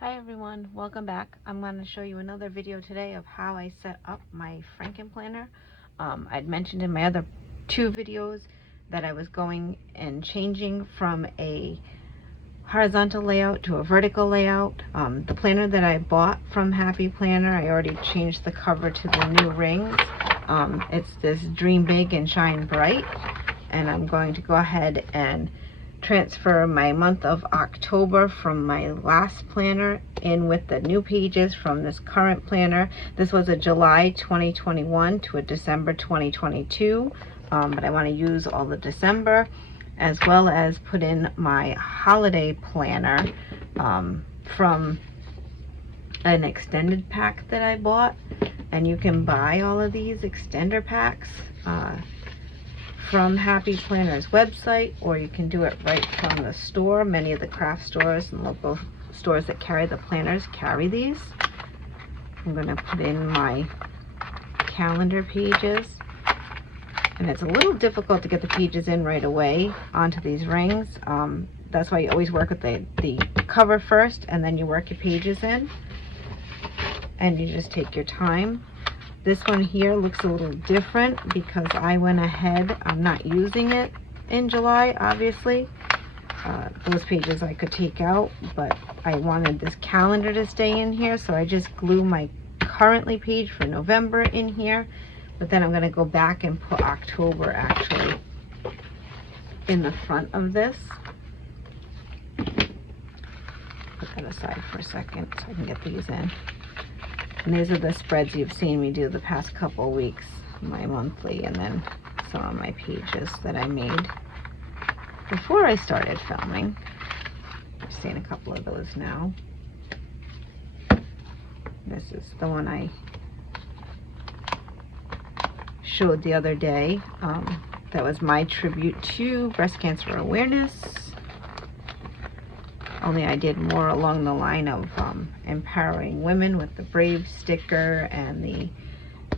Hi everyone, welcome back. I'm going to show you another video today of how I set up my Frankenplanner. I'd mentioned in my other two videos that I was going and changing from a horizontal layout to a vertical layout. The planner that I bought from Happy Planner, I already changed the cover to the new rings. It's this Dream Big and Shine Bright, and I'm going to go ahead and transfer my month of October from my last planner in with the new pages from this current planner. This was a July 2021 to a December 2022, but I want to use all the December, as well as put in my holiday planner from an extended pack that I bought. And you can buy all of these extender packs from Happy Planner's website, or you can do it right from the store. Many of the craft stores and local stores that carry the planners carry these. I'm going to put in my calendar pages, and it's a little difficult to get the pages in right away onto these rings. That's why you always work with the cover first, and then you work your pages in, and you just take your time. This one here looks a little different because I went ahead, I'm not using it in July, obviously. Those pages I could take out, but I wanted this calendar to stay in here, so I just glue my currently page for November in here. But then I'm going to go back and put October actually in the front of this. Put that aside for a second so I can get these in. And these are the spreads you've seen me do the past couple weeks, my monthly, and then some of my pages that I made before I started filming. I've seen a couple of those now. This is the one I showed the other day. That was my tribute to breast cancer awareness. Only I did more along the line of empowering women with the brave sticker and the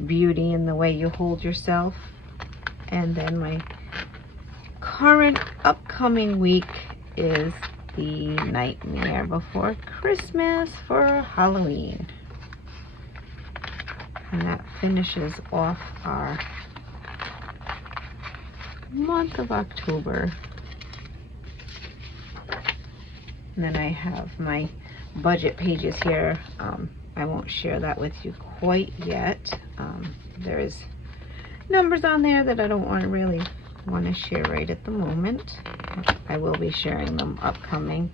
beauty in the way you hold yourself. And then my current upcoming week is the Nightmare Before Christmas for Halloween. And that finishes off our month of October. And then I have my budget pages here. I won't share that with you quite yet. There's numbers on there that I don't really want to share right at the moment. I will be sharing them upcoming,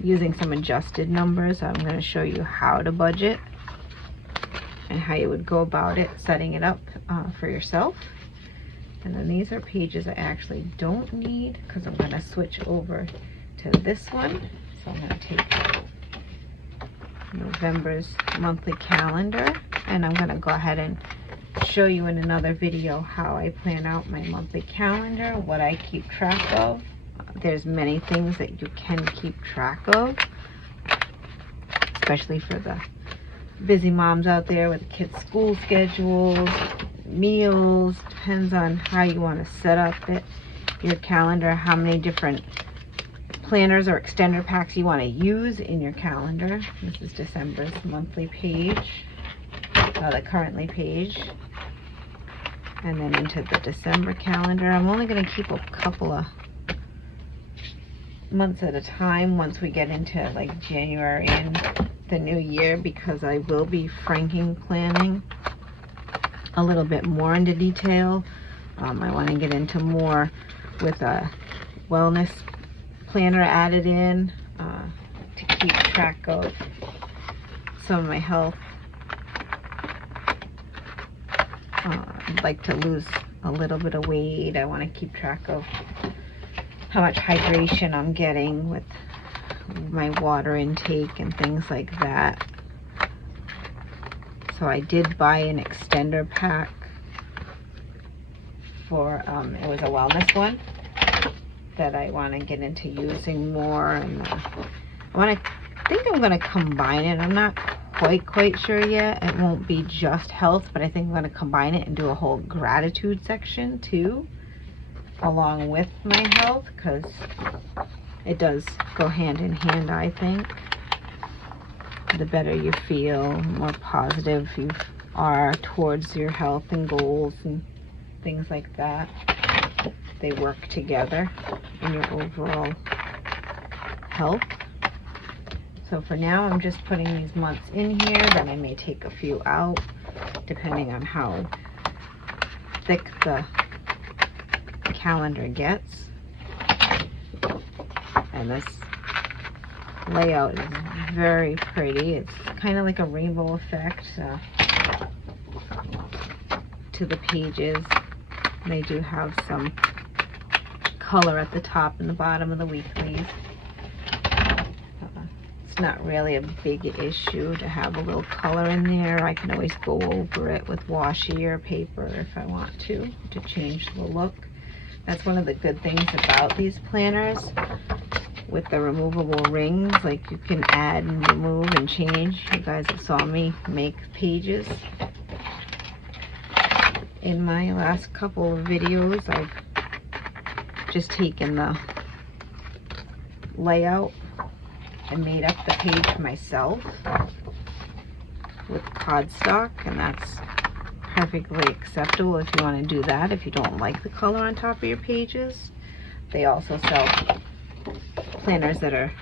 using some adjusted numbers. I'm going to show you how to budget and how you would go about it, setting it up for yourself. And then these are pages I actually don't need because I'm going to switch over to this one. So I'm going to take November's monthly calendar, and I'm going to go ahead and show you in another video how I plan out my monthly calendar, what I keep track of. There's many things that you can keep track of, especially for the busy moms out there with kids' school schedules, meals. Depends on how you want to set up your calendar, how many different planners or extender packs you want to use in your calendar. This is December's monthly page, the currently page, and then into the December calendar. I'm only going to keep a couple of months at a time once we get into like January and the new year, because I will be Frankenplanning a little bit more into detail. I want to get into more with a wellness planner added in to keep track of some of my health. I'd like to lose a little bit of weight. I want to keep track of how much hydration I'm getting with my water intake and things like that. So I did buy an extender pack for, it was a wellness one that I want to get into using more, and I think I'm going to combine it. I'm not quite sure yet. It won't be just health, but I think I'm going to combine it and do a whole gratitude section too, along with my health, because it does go hand in hand, I think. the better you feel, the more positive you are towards your health and goals and things like that. They work together in your overall health. So for now, I'm just putting these months in here, then I may take a few out depending on how thick the calendar gets. And this layout is very pretty. It's kind of like a rainbow effect to the pages. They do have some color at the top and the bottom of the weeklies. It's not really a big issue to have a little color in there. I can always go over it with washi or paper if I want to change the look. That's one of the good things about these planners with the removable rings. Like, you can add and remove and change. You guys have saw me make pages in my last couple of videos. I've just taken the layout and made up the page myself with cardstock, and that's perfectly acceptable if you want to do that, if you don't like the color on top of your pages. They also sell planners that are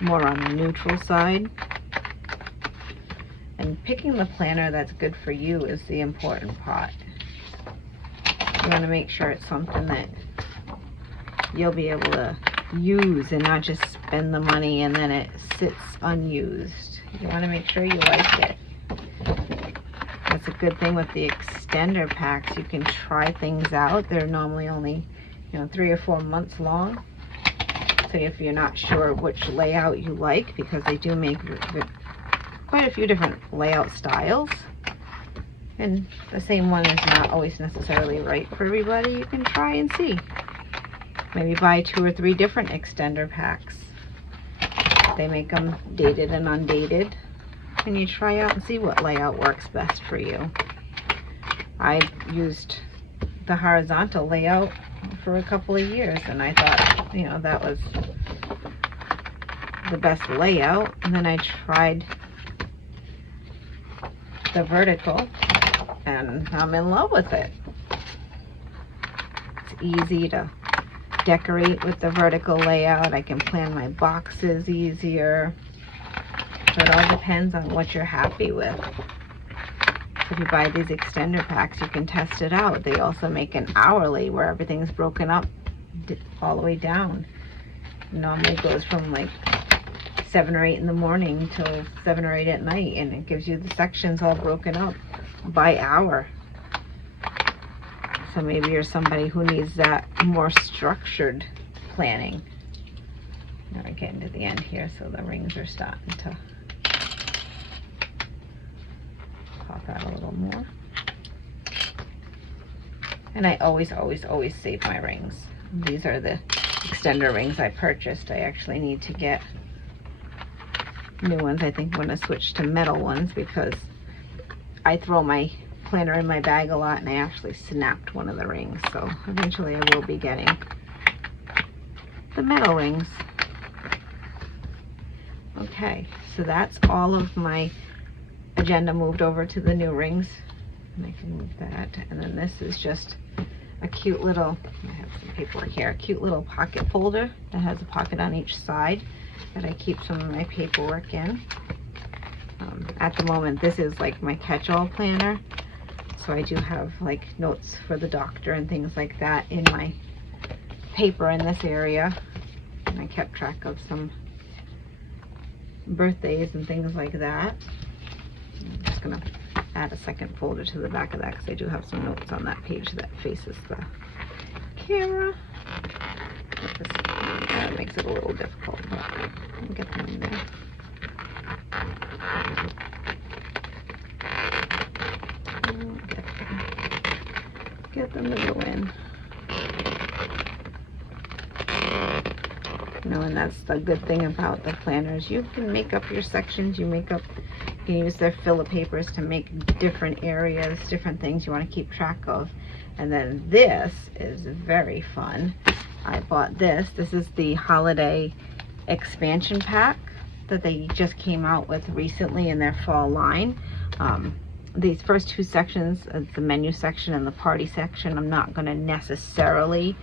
more on the neutral side. And picking the planner that's good for you is the important part. You want to make sure it's something that you'll be able to use and not just spend the money and then it sits unused. You want to make sure you like it. That's a good thing with the extender packs. You can try things out. They're normally only, 3 or 4 months long. So if you're not sure which layout you like, because they do make quite a few different layout styles, and the same one is not always necessarily right for everybody, you can try and see. Maybe buy 2 or 3 different extender packs. They make them dated and undated, and you try out and see what layout works best for you. I used the horizontal layout for a couple of years, and I thought, that was the best layout. And then I tried the vertical, and I'm in love with it. It's easy to decorate with the vertical layout. I can plan my boxes easier. So it all depends on what you're happy with. So if you buy these extender packs, you can test it out. They also make an hourly where everything's broken up all the way down. It normally goes from like 7 or 8 in the morning till 7 or 8 at night, and it gives you the sections all broken up by hour. So maybe you're somebody who needs that more structured planning. Now we're getting to the end here, so the rings are starting to pop out a little more. And I always save my rings. These are the extender rings I purchased. I actually need to get new ones. I think I'm going to switch to metal ones because I throw my planner in my bag a lot, and I actually snapped one of the rings. So eventually I will be getting the metal rings. Okay, so that's all of my agenda moved over to the new rings, and I can move that. And then this is just a cute little, I have some paperwork here, a cute little pocket folder that has a pocket on each side that I keep some of my paperwork in. At the moment, this is like my catch-all planner, so I do have like notes for the doctor and things like that in my paper in this area, and I kept track of some birthdays and things like that. I'm just gonna add a second folder to the back of that because I do have some notes on that page that faces the camera. That makes it a little difficult, but I'll get them in there. Get them to go in. And that's the good thing about the planners. You can make up your sections. You can use their filler papers to make different areas, different things you want to keep track of. And then this is very fun. I bought this. This is the holiday expansion pack. that they just came out with recently in their fall line. These first two sections, the menu section and the party section, I'm not going to necessarily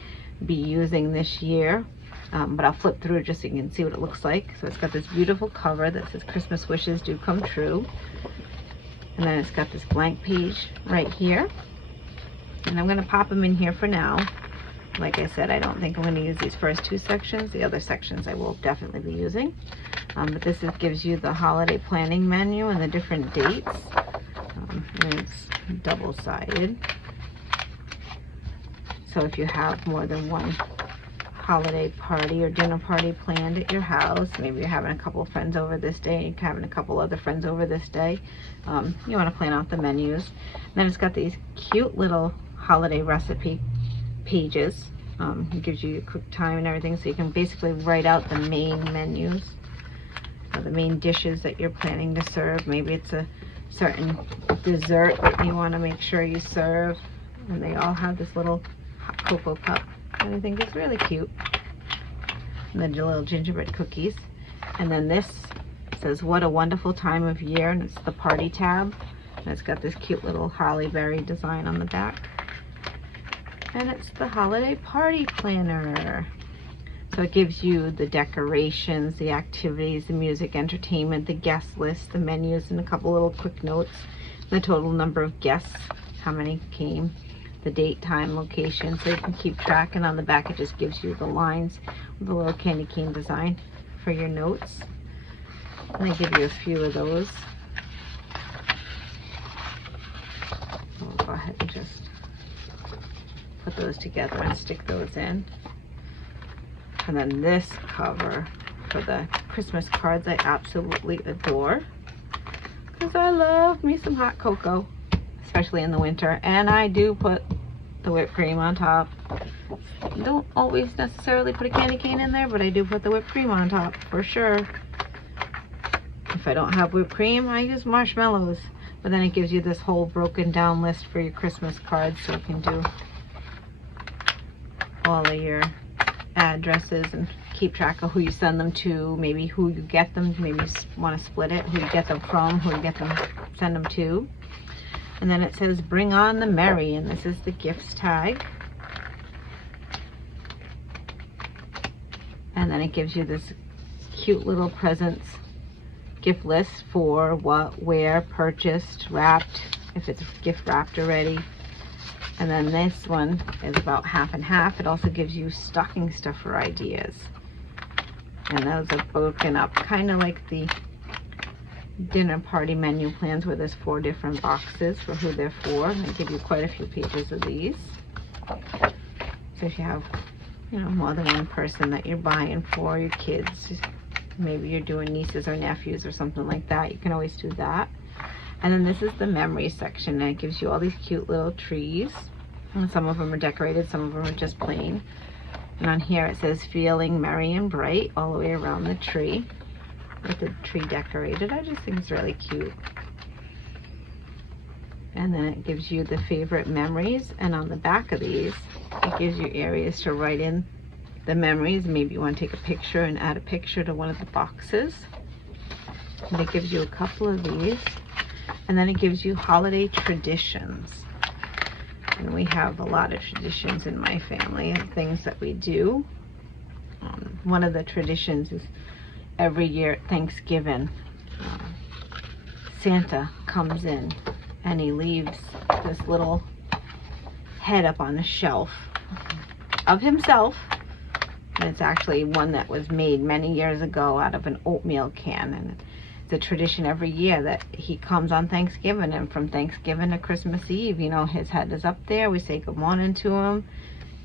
be using this year, but I'll flip through just so you can see what it looks like. So it's got this beautiful cover that says Christmas wishes do come true, and then it's got this blank page right here, and I'm going to pop them in here for now. Like I said, I don't think I'm going to use these first two sections. The other sections I will definitely be using. But this gives you the holiday planning menu and the different dates. And it's double-sided. So if you have more than one holiday party or dinner party planned at your house, maybe you're having a couple of friends over this day and you're having a couple other friends over this day, you want to plan out the menus. And then it's got these cute little holiday recipe pages. It gives you your cook time and everything, so you can basically write out the main menus, or the main dishes that you're planning to serve. Maybe it's a certain dessert that you want to make sure you serve, and they all have this little hot cocoa cup, and I think it's really cute. And then your little gingerbread cookies. And then this says what a wonderful time of year, and it's the party tab, and it's got this cute little holly berry design on the back. And it's the holiday party planner. So it gives you the decorations, the activities, the music, entertainment, the guest list, the menus, and a couple little quick notes. The total number of guests, how many came, the date, time, location, so you can keep track. And on the back it just gives you the lines with a little candy cane design for your notes. And they give you a few of those. I'll go ahead and just put those together and stick those in. And then this cover for the Christmas cards I absolutely adore, because I love me some hot cocoa, especially in the winter, and I do put the whipped cream on top. Don't always necessarily put a candy cane in there, but I do put the whipped cream on top for sure. If I don't have whipped cream, I use marshmallows. But then it gives you this whole broken down list for your Christmas cards, so you can do all of your addresses and keep track of who you send them to, maybe who you get them, maybe you want to split it, who you get them from, who you get them, send them to. And then it says bring on the merry, and this is the gifts tag. And then it gives you this cute little presents gift list for what, where, purchased, wrapped, if it's gift wrapped already. And then this one is about half and half. It also gives you stocking stuffer ideas. And those are broken up, kind of like the dinner party menu plans, where there's 4 different boxes for who they're for. And they give you quite a few pages of these. So if you have, you know, more than one person that you're buying for, your kids, maybe you're doing nieces or nephews or something like that, you can always do that. And then this is the memory section, and it gives you all these cute little trees. And some of them are decorated, some of them are just plain. And on here it says feeling merry and bright all the way around the tree, with the tree decorated. I just think it's really cute. And then it gives you the favorite memories, and on the back of these it gives you areas to write in the memories. Maybe you want to take a picture and add a picture to one of the boxes. And it gives you a couple of these. And then it gives you holiday traditions. And we have a lot of traditions in my family and things that we do. One of the traditions is every year at Thanksgiving, Santa comes in and he leaves this little head up on a shelf of himself. And it's actually one that was made many years ago out of an oatmeal can. And it's a tradition every year that he comes on Thanksgiving, and from Thanksgiving to Christmas Eve, you know, his head is up there. We say good morning to him.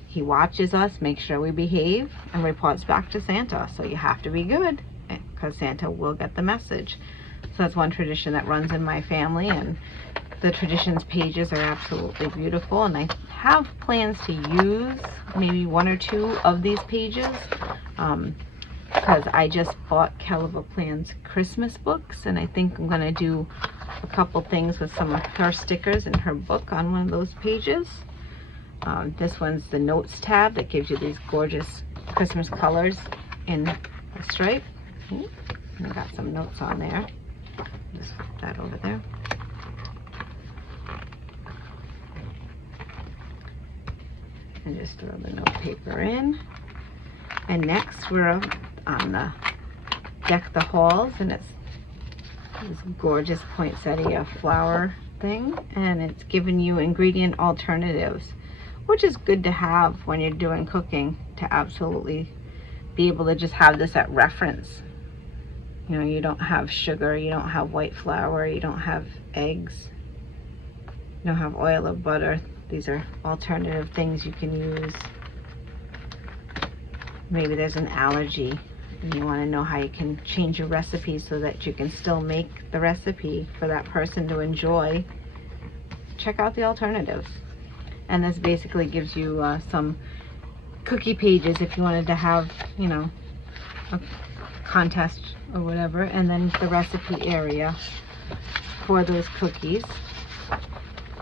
He watches us, makes sure we behave, and reports back to Santa. So you have to be good, because Santa will get the message. So that's one tradition that runs in my family, and the traditions pages are absolutely beautiful, and I have plans to use maybe 1 or 2 of these pages, because I just bought Caliber Plan's Christmas books, and I think I'm going to do a couple things with some of her stickers in her book on one of those pages. This one's the notes tab that gives you these gorgeous Christmas colors in a stripe. And I got some notes on there. Just put that over there. And just throw the note paper in. And next we're on the Deck the Halls, and it's this gorgeous poinsettia flower thing, and it's giving you ingredient alternatives, which is good to have when you're doing cooking, to absolutely be able to just have this at reference. You know, you don't have sugar, you don't have white flour, you don't have eggs, you don't have oil or butter. These are alternative things you can use. Maybe there's an allergy and you want to know how you can change your recipe so that you can still make the recipe for that person to enjoy. Check out the alternatives. And this basically gives you some cookie pages if you wanted to have, you know, a contest or whatever, and then the recipe area for those cookies.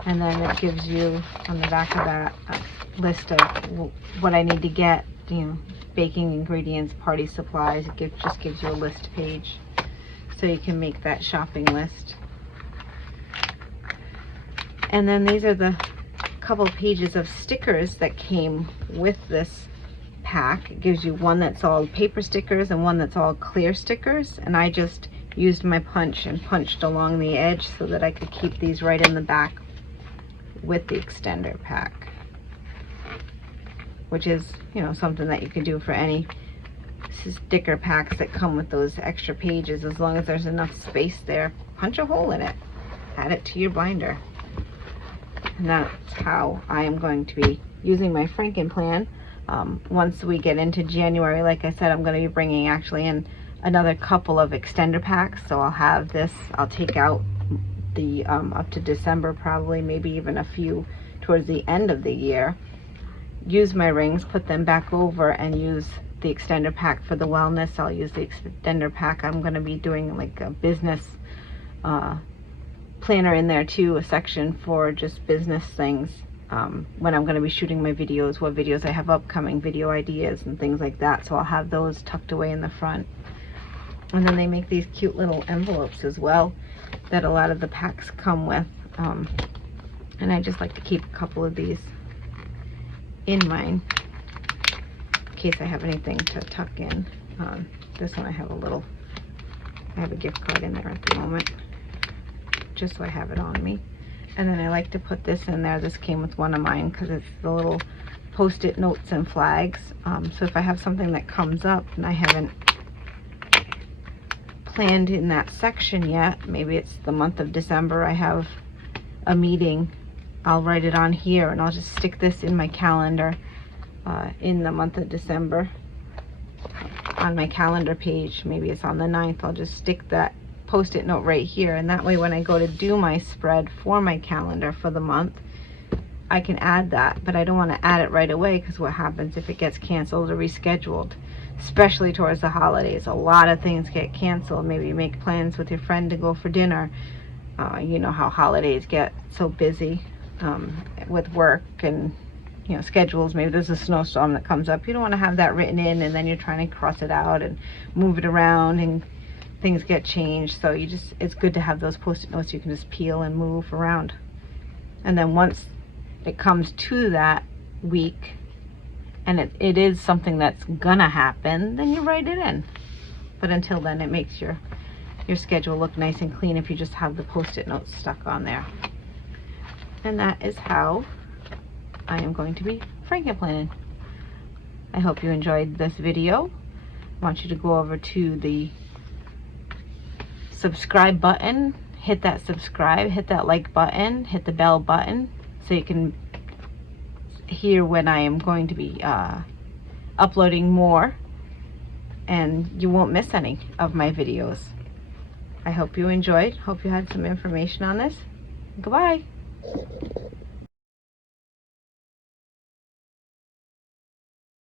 And then it gives you on the back of that a list of what I need to get, you know, baking ingredients, party supplies. It just gives you a list page so you can make that shopping list. And then these are the couple pages of stickers that came with this pack. It gives you one that's all paper stickers and one that's all clear stickers, and I just used my punch and punched along the edge so that I could keep these right in the back with the extender pack, which is, you know, something that you can do for any sticker packs that come with those extra pages. As long as there's enough space there, punch a hole in it, add it to your binder. And that's how I am going to be using my Frankenplan. Once we get into January, like I said, I'm going to be bringing actually in another couple of extender packs. So I'll have this, I'll take out the up to December, probably maybe even a few towards the end of the year. Use my rings, put them back over, and use the extender pack for the wellness. I'll use the extender pack. I'm going to be doing like a business planner in there too, a section for just business things, when I'm going to be shooting my videos, what videos I have upcoming, video ideas and things like that. So I'll have those tucked away in the front. And then they make these cute little envelopes as well that a lot of the packs come with, and I just like to keep a couple of these in mine in case I have anything to tuck in. This one I have a gift card in there at the moment, just so I have it on me. And then I like to put this in there. This came with one of mine because it's the little post-it notes and flags. So if I have something that comes up and I haven't planned in that section yet, maybe it's the month of December, I have a meeting, I'll write it on here and I'll just stick this in my calendar in the month of December on my calendar page. Maybe it's on the 9th. I'll just stick that post-it note right here, and that way when I go to do my spread for my calendar for the month, I can add that. But I don't want to add it right away, because what happens if it gets canceled or rescheduled, especially towards the holidays? A lot of things get canceled. Maybe you make plans with your friend to go for dinner. You know how holidays get so busy with work and, you know, schedules. Maybe there's a snowstorm that comes up. You don't want to have that written in and then you're trying to cross it out and move it around and things get changed. So it's good to have those post-it notes you can just peel and move around. And then once it comes to that week and it is something that's gonna happen, then you write it in. But until then, it makes your schedule look nice and clean if you just have the post-it notes stuck on there. And that is how I am going to be Frankenplanning. I hope you enjoyed this video. I want you to go over to the subscribe button, hit that subscribe, hit that like button, hit the bell button so you can hear when I am going to be uploading more, and you won't miss any of my videos. I hope you enjoyed. Hope you had some information on this. Goodbye.